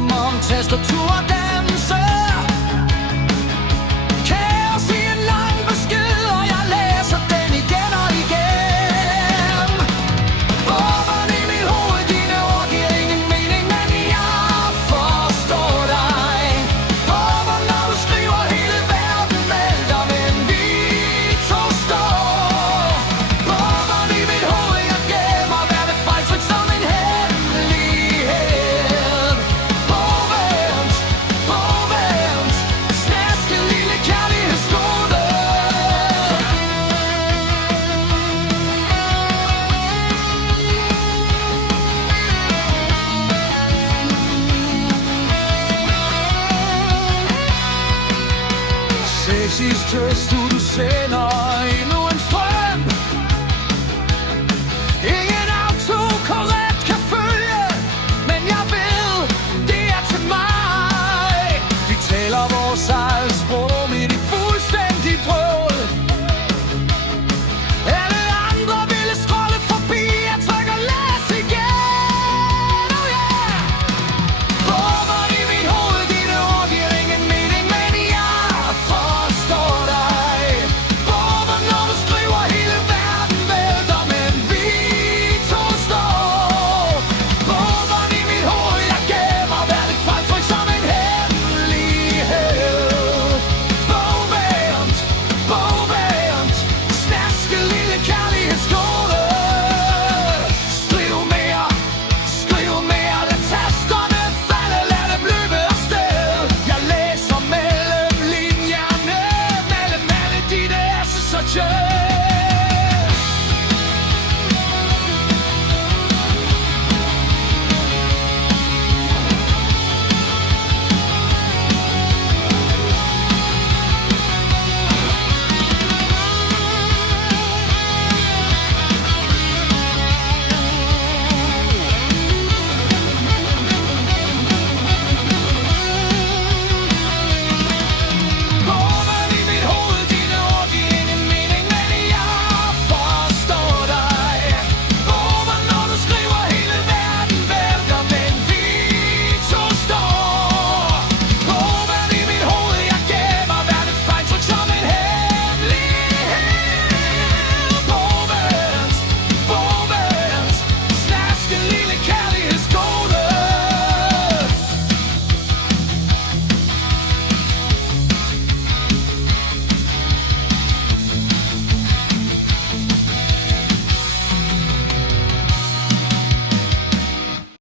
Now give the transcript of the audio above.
som om tastatur danser. Kaos i en lang besked, og jeg læser den igen og igen. Bomberne i mit hoved, dine ord giver ingen mening, men jeg forstår dig. Bomber, når du skriver, hele verden vælter, men vi to står. Bomberne i mit hoved, jeg gemmer hvert et fejltryk som en hemmelighed. Bogvendt, bogvendt, snasket lille kærlighedsgode. Sexist kys, du sender endnu